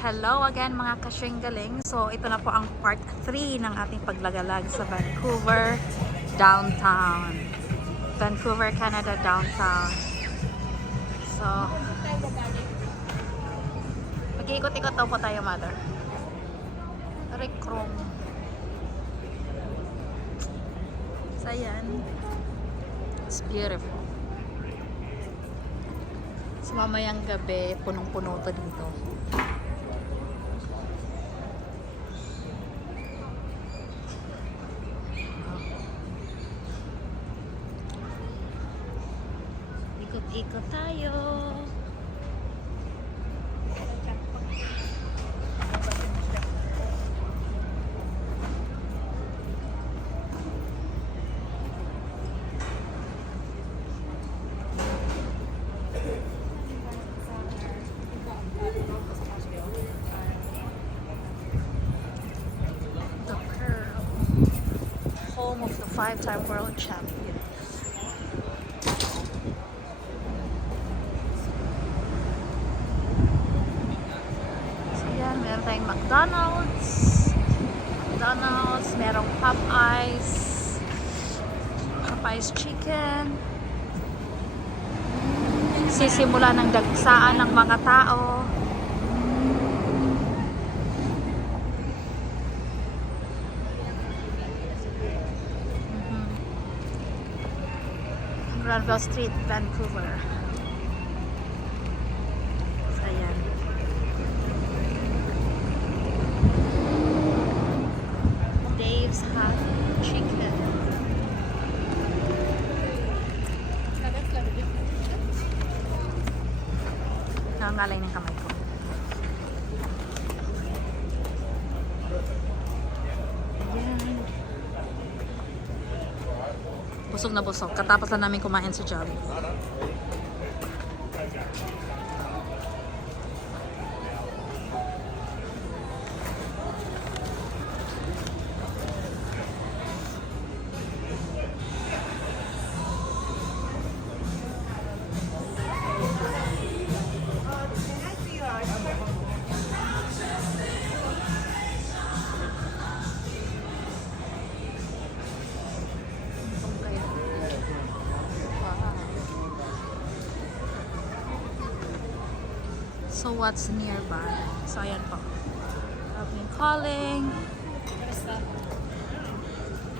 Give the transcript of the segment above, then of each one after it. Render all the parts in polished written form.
Hello again mga kasyenggaling. So ito na po ang part 3 ng ating paglagalag sa Vancouver downtown. Vancouver, Canada downtown. So mag-iikot-ikot daw po tayo, mother. Rikrong. So ayan. It's beautiful. So mamayang gabi, punong-puno to dito. Ikot-ikot tayo. The Pearl, home of the 5-time world champion. Meron tayong McDonald's, merong Popeyes chicken. Sisimula ng dagsaan ng mga tao. Granville Street, Vancouver. Ayan. Dave's Hot Chicken. Nangangalay ng kamay ko. Ayan. Busog na busog. Katapos lang namin kumain sa Jollibee. So what's nearby? So ayan po. I've been calling.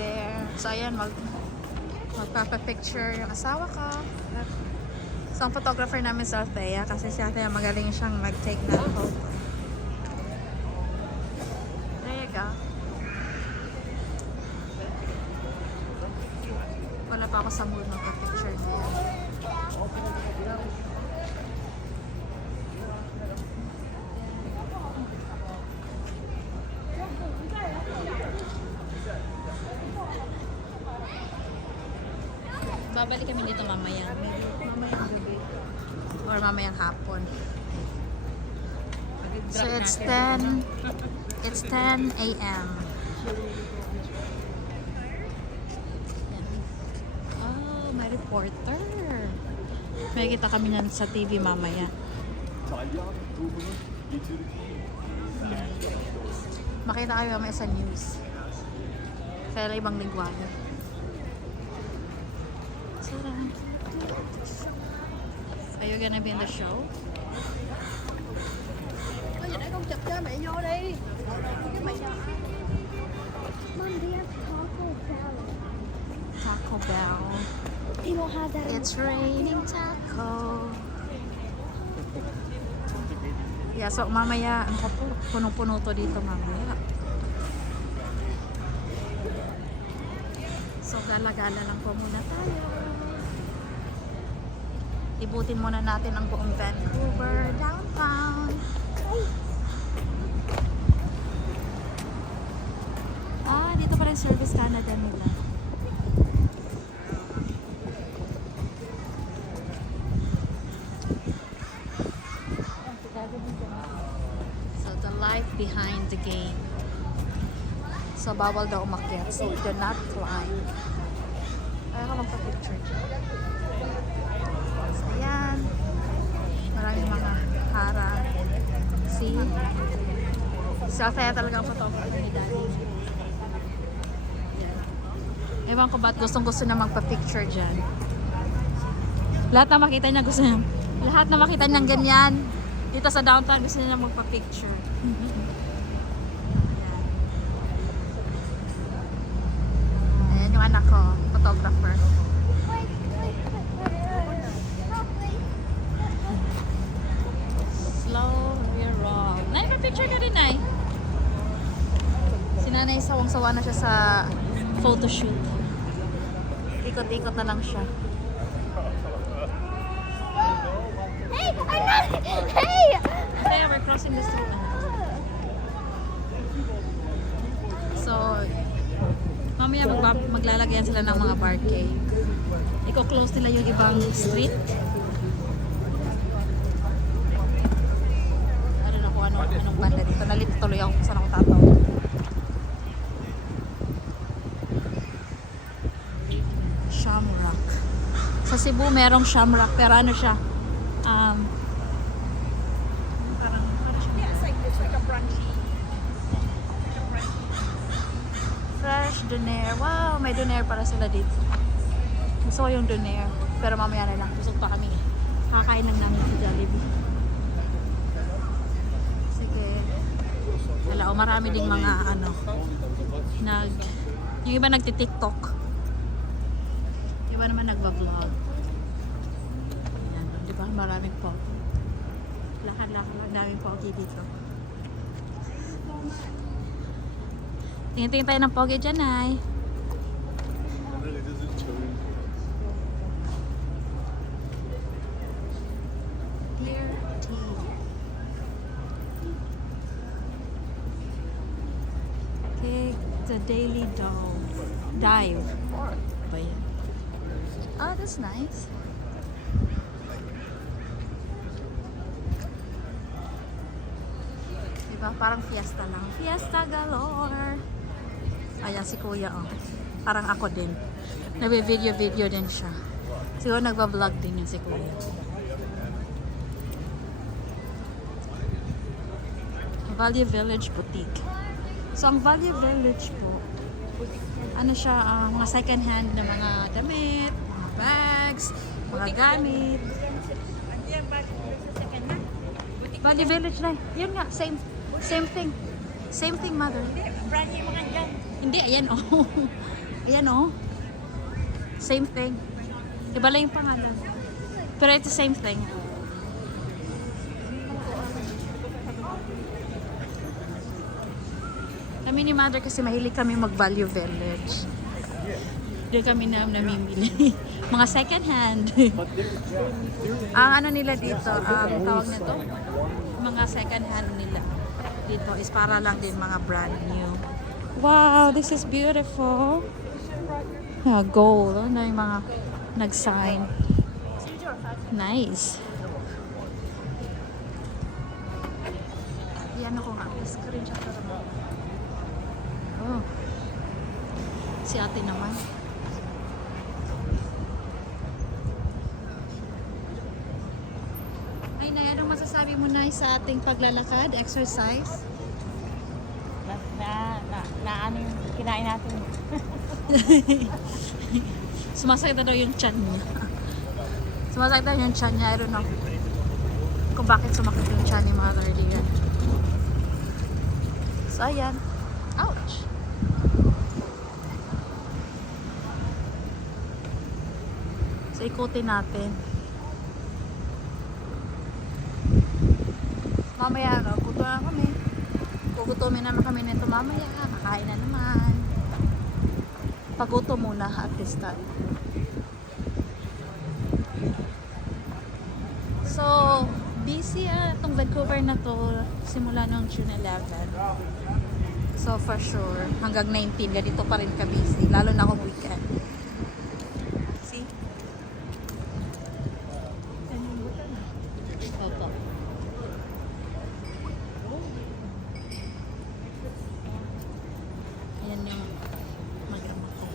There. So ayan, magpapapicture yung asawa ko. So ang photographer namin sa Althea kasi si Althea magaling siyang mag-take ng photo. There you go. Wala pa ako sa mood ng picture niya. Babalik kami dito mamaya. Mamayang gabi. Or mamayang hapon. So it's 10 a.m. Oh, may reporter. May kita kami nan sa TV mamaya. Makita kayo mamaya sa news. Sa ibang lingwahe. Are you gonna be in the show? Để con chụp cho mẹ vô đi. Cái mày Mom, they have Taco Bell. Taco Bell. You don't have that. It's raining taco. Yeah, so mamaya, ang po, punong-puno to dito mamaya. So gala-gala lang po muna tayo. Ibutin muna natin ang buong Vancouver downtown. Dito pala yung Service Canada nila. So the life behind the game. So bawal daw umakyat. So do not climb. Ayaw ka magpa-picture dyan. So ayan. Maraming mga harang. So See? Si Althea talaga ang photographer ni Daddy. Ewan ko ba't gustong-gusto na magpa-picture dyan. Lahat na makita niya gusto niya. Lahat na makita niyang ganyan. Dito sa downtown gusto niya magpa-picture. Ayan yung anak ko, photographer. Slowly roll. Nay, pa-picture ka din, Nay. Si Nanay sawang-sawa na siya sa photoshoot. Ikot-ikot na lang siya. Hey, I'm not. Hey. There, we're crossing the street na. So, mamaya maglalagyan sila ng mga barcade. Iko-close nila yung ibang street. Ano na kung anong banda dito. Nalito tuloy ako kung saan ako tatawag. Shamrock. Sa Cebu, merong Shamrock. Pero ano siya? Fresh donair. Wow, may donair para sila dito. Gusto ko yung donair. Pero mamaya na lang. Busog pa kami. Kakain lang namin sa Jollibee. Sige. Wala, o marami ding mga yung iba nagti-tiktok. Yung iba naman nagva-vlog. Ayan, di ba? Maraming po. Lahat-lahat. Daming pogi dito. Tingin-tingin tayo ng pogi dyan, ay. Clear tea. Okay, the Daily Dive. Ba yan? Oh, that's nice. Diba? Parang fiesta lang. Fiesta galore. Ayan si Kuya, oh. Parang ako din. Nagbe-video din siya. Siguro nagba-vlog din yun si Kuya. Value Village Boutique. So, ang Value Village po, ano siya, mga second hand na mga damit, mga bags, mga gamit. Value Village na. Yun nga, same thing. Same thing, mother. Brand new mga dyan. Hindi, ayan oh. Ayan oh. Same thing. Iba lang yung pangalan. Pero it's the same thing. Kami ni mother kasi mahilig kami mag-Value Village. Doon kami namimili. Mga second hand. Ang ano nila dito, tawag nito, mga second hand nila dito is para lang din mga brand new. Wow, this is beautiful. Gold. Ano yung mga nag-sign. Nice. Yan ako nga. Screenshot ko naman. Oh. Si ate naman. Ay, Nay, anong masasabi mo, Nay, sa ating paglalakad, exercise? Na ano yung kinain natin. Sumasakit na daw yung tiyan niya. Sumasakit daw yung tiyan niya. I don't know kung bakit sumakit yung tiyan ni Mother Dear. So, ayan. Ouch! So, ikutin natin. Mamaya, gutom na kami. Gugutomin naman kami nito mamaya. Kakain na naman. Pagutom muna at this time. So, busy itong Vancouver na to simula noong June 11. So, for sure, hanggang 19, ganito pa rin ka-busy. Lalo na kung weekend. See? Opo. Ayan yung mag-ama ko.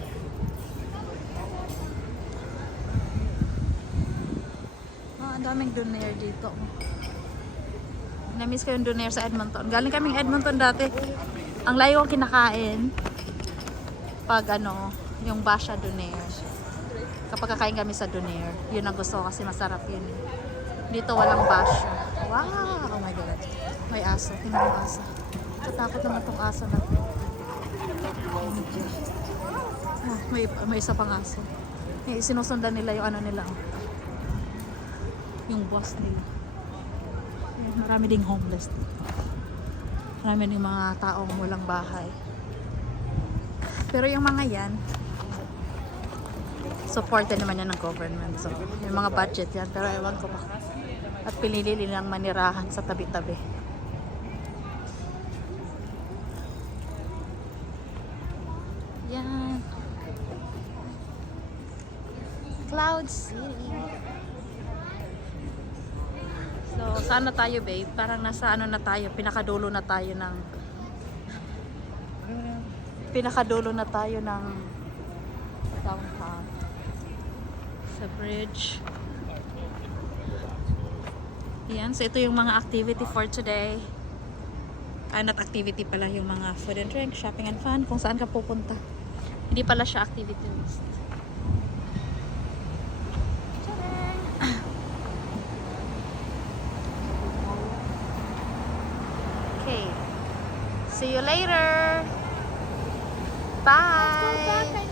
Oh, ang daming donair dito. Na-miss ko yung donair sa Edmonton. Galing kaming Edmonton dati. Ang layo ang kinakain pag ano, yung Basha donair. Kapag kakain kami sa donair, yun ang gusto ko kasi masarap yun. Dito walang Basha. Wow! Oh my God. May aso. Tingnan mo aso. Katakot naman tong aso na to. Oh, may isa pang aso. Sinusundan nila yung ano nila. Yung boss nila. Ayan, marami ding homeless dito. Marami ding mga taong walang bahay. Pero yung mga yan, supported naman yan ng government. So, yung mga budget yan. Pero ewan ko pa. At pinili nilang manirahan sa tabi-tabi. Yan. Cloud City. So, saan na tayo, babe? Parang nasa ano na tayo, pinakadulo na tayo ng downtown. Sa bridge. Yan, so ito yung mga activity for today. Not activity pala, yung mga food and drink, shopping and fun, kung saan ka pupunta. Hindi pala siya activity list. Okay. See you later. Bye.